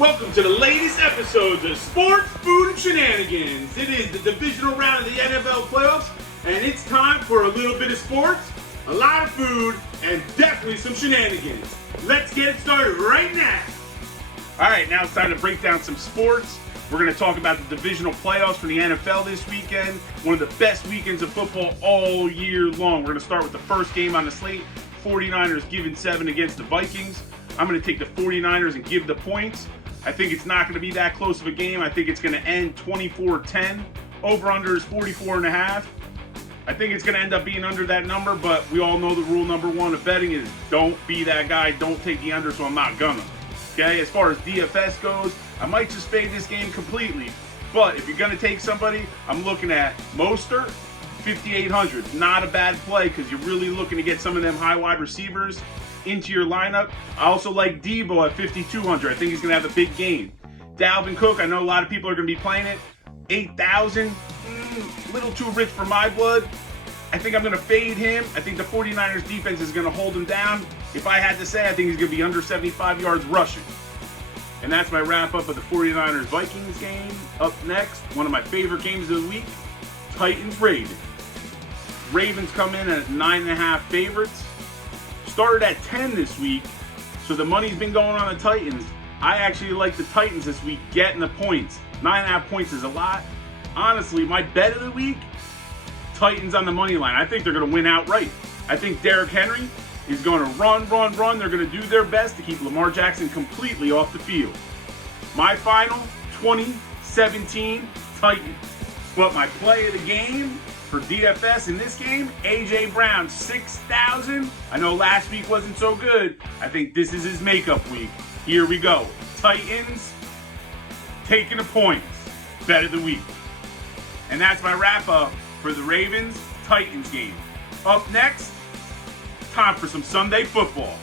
Welcome to the latest episodes of Sports, Food, and Shenanigans. It is the divisional round of the NFL playoffs, and it's time for a little bit of sports, a lot of food, and definitely some shenanigans. Let's get it started right now. All right, now it's time to break down some sports. We're going to talk about the divisional playoffs for the NFL this weekend, one of the best weekends of football all year long. We're going to start with the first game on the slate, 49ers giving 7 against the Vikings. I'm going to take the 49ers and give the points. I think it's not going to be that close of a game. I think it's going to end 24-10. Over-under is 44.5. I think it's going to end up being under that number, but we all know the rule number one of betting is don't be that guy. Don't take the under, so I'm not gonna. Okay, as far as DFS goes, I might just fade this game completely. But if you're going to take somebody, I'm looking at Mostert, 5,800. Not a bad play because you're really looking to get some of them high wide receivers into your lineup. I also like Debo at 5,200. I think he's going to have a big game. Dalvin Cook, I know a lot of people are going to be playing it. 8,000, a little too rich for my blood. I think I'm going to fade him. I think the 49ers defense is going to hold him down. If I had to say, I think he's going to be under 75 yards rushing. And that's my wrap-up of the 49ers-Vikings game. Up next, one of my favorite games of the week, Titans-Ravens. Ravens come in at 9.5 favorites. Started at 10 this week, so the money's been going on the Titans. I actually like the Titans this week getting the points. 9.5 points is a lot. Honestly, my bet of the week, Titans on the money line. I think they're going to win outright. I think Derrick Henry is going to run. They're going to do their best to keep Lamar Jackson completely off the field. My final, 20-17 Titans. But my play of the game for DFS in this game, A.J. Brown, 6,000. I know last week wasn't so good. I think this is his makeup week. Here we go. Titans taking the points. Bet of the week. And that's my wrap-up for the Ravens-Titans game. Up next, time for some Sunday football.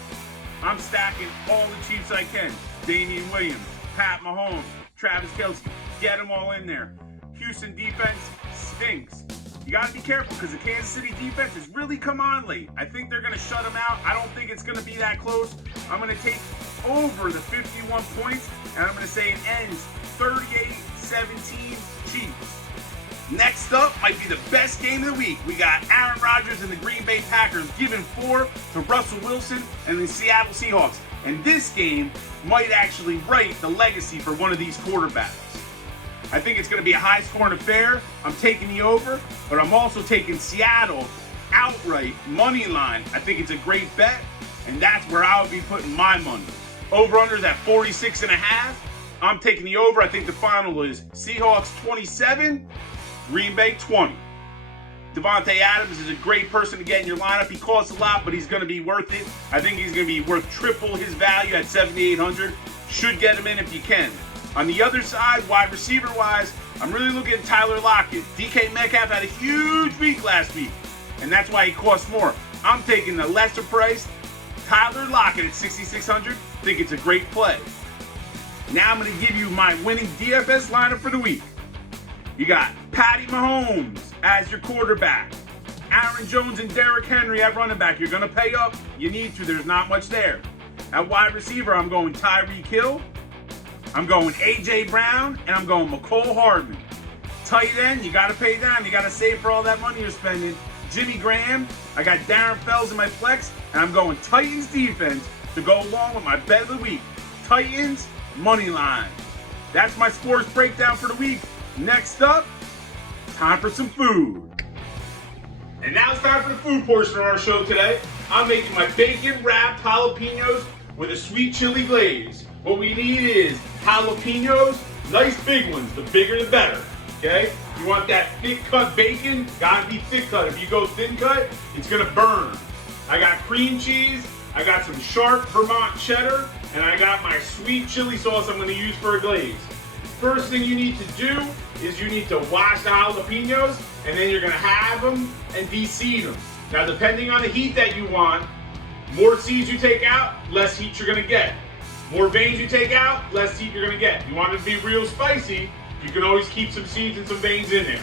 I'm stacking all the Chiefs I can. Damian Williams, Pat Mahomes, Travis Kelce. Get them all in there. Houston defense stinks. You got to be careful because the Kansas City defense has really come on late. I think they're going to shut them out. I don't think it's going to be that close. I'm going to take over the 51 points, and I'm going to say it ends 38-17 Chiefs. Next up might be the best game of the week. We got Aaron Rodgers and the Green Bay Packers giving 4 to Russell Wilson and the Seattle Seahawks. And this game might actually write the legacy for one of these quarterbacks. I think it's going to be a high-scoring affair. I'm taking the over, but I'm also taking Seattle outright money line. I think it's a great bet, and that's where I would be putting my money. Over-under's at 46.5. I'm taking the over. I think the final is Seahawks 27, Green Bay 20. Devontae Adams is a great person to get in your lineup. He costs a lot, but he's going to be worth it. I think he's going to be worth triple his value at 7,800. Should get him in if you can. On the other side, wide receiver-wise, I'm really looking at Tyler Lockett. DK Metcalf had a huge week last week, and that's why he costs more. I'm taking the lesser price, Tyler Lockett at 6,600. Think it's a great play. Now I'm going to give you my winning DFS lineup for the week. You got Patty Mahomes as your quarterback. Aaron Jones and Derrick Henry at running back. You're going to pay up. You need to. There's not much there. At wide receiver, I'm going Tyreek Hill. I'm going A.J. Brown, and I'm going McCole Hardman. Tight end, you got to pay down. You got to save for all that money you're spending. Jimmy Graham, I got Darren Fells in my flex, and I'm going Titans defense to go along with my bet of the week. Titans, money line. That's my sports breakdown for the week. Next up, time for some food. And now it's time for the food portion of our show today. I'm making my bacon-wrapped jalapenos with a sweet chili glaze. What we need is jalapenos, nice big ones. The bigger the better, okay? You want that thick cut bacon, gotta be thick cut. If you go thin cut, it's gonna burn. I got cream cheese, I got some sharp Vermont cheddar, and I got my sweet chili sauce I'm gonna use for a glaze. First thing you need to do is you need to wash the jalapenos, and then you're gonna have them and de-seed them. Now, depending on the heat that you want, more seeds you take out, less heat you're gonna get. More veins you take out, less heat you're gonna get. You want it to be real spicy, you can always keep some seeds and some veins in there.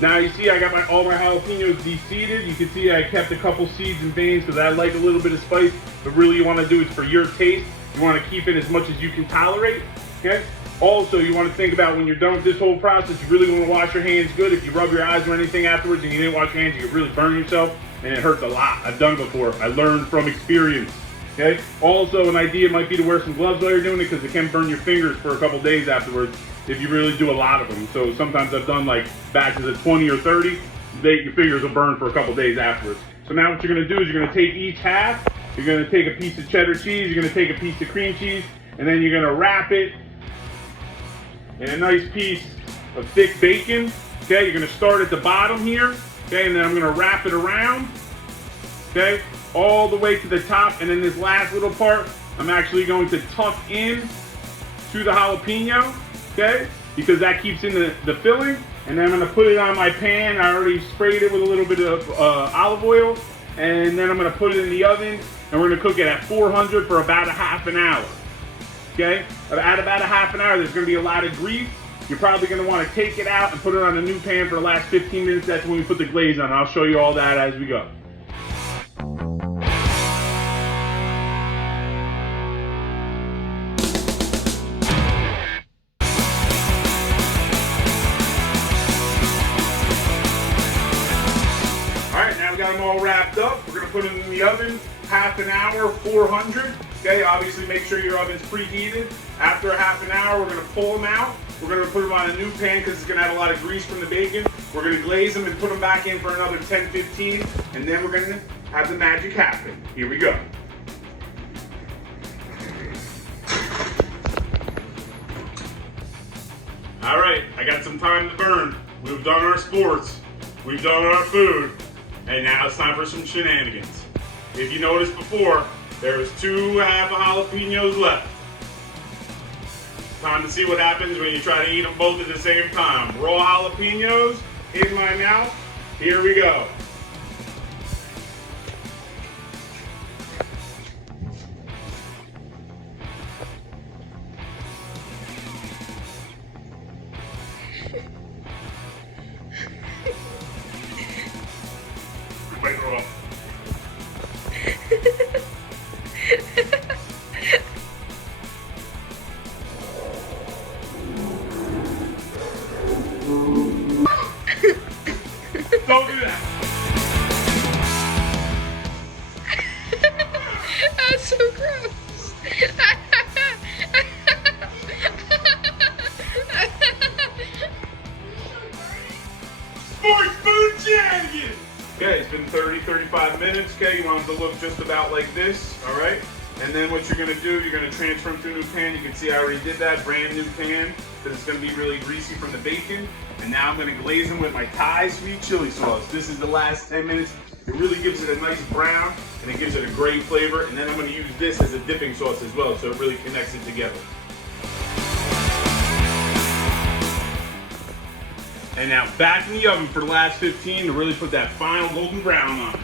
Now you see I got all my jalapenos de-seeded. You can see I kept a couple seeds and veins because I like a little bit of spice, but really you want to do it for your taste. You want to keep it as much as you can tolerate, okay? Also, you want to think about when you're done with this whole process, you really want to wash your hands good. If you rub your eyes or anything afterwards and you didn't wash your hands, you could really burn yourself, and it hurts a lot. I've done it before. I learned from experience, okay? Also, an idea might be to wear some gloves while you're doing it because it can burn your fingers for a couple days afterwards if you really do a lot of them. So sometimes I've done like batches of 20 or 30, your fingers will burn for a couple days afterwards. So now what you're going to do is you're going to take each half, you're going to take a piece of cheddar cheese, you're going to take a piece of cream cheese, and then you're going to wrap it in a nice piece of thick bacon. Okay, you're going to start at the bottom here, okay, and then I'm going to wrap it around, okay, all the way to the top, and then this last little part, I'm actually going to tuck in to the jalapeno, okay, because that keeps in the filling, and then I'm going to put it on my pan. I already sprayed it with a little bit of olive oil, and then I'm going to put it in the oven, and we're going to cook it at 400 for about a half an hour. Okay, at about a half an hour, there's going to be a lot of grease. You're probably going to want to take it out and put it on a new pan for the last 15 minutes. That's when we put the glaze on. I'll show you all that as we go. All right, now we got them all wrapped up. We're going to put them in the oven, half an hour, 400. Okay, obviously make sure your oven's preheated. After a half an hour, we're going to pull them out. We're going to put them on a new pan because it's going to have a lot of grease from the bacon. We're going to glaze them and put them back in for another 10, 15, and then we're going to have the magic happen. Here we go. All right, I got some time to burn. We've done our sports, we've done our food, and now it's time for some shenanigans. If you noticed before, there was 2 half of jalapenos left. Time to see what happens when you try to eat them both at the same time. Raw jalapenos in my mouth. Here we go. Wait, roll. Don't do that. That's so gross. Sports food shenanigans. Okay, it's been 30-35 minutes. Okay, you want them to look just about like this. All right. And then what you're gonna do, you're gonna transfer them to a new pan. You can see I already did that, brand new pan, because it's gonna be really greasy from the bacon. And now I'm gonna glaze them with my Thai sweet chili sauce. This is the last 10 minutes. It really gives it a nice brown, and it gives it a great flavor. And then I'm gonna use this as a dipping sauce as well, so it really connects it together. And now back in the oven for the last 15 to really put that final golden brown on.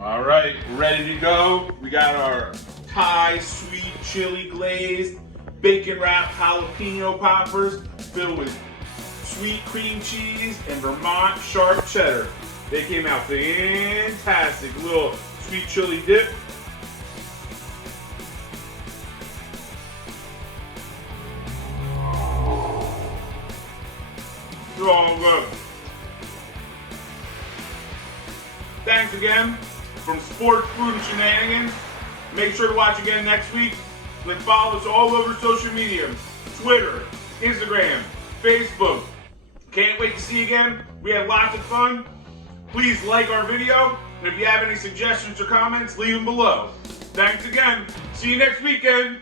All right, ready to go. We got our Thai sweet chili glazed bacon wrapped jalapeno poppers filled with sweet cream cheese and Vermont sharp cheddar. They came out fantastic. A little sweet chili dip. They're all good. Thanks again from Sports Food and Shenanigans. Make sure to watch again next week. And follow us all over social media. Twitter, Instagram, Facebook. Can't wait to see you again. We had lots of fun. Please like our video. And if you have any suggestions or comments, leave them below. Thanks again. See you next weekend.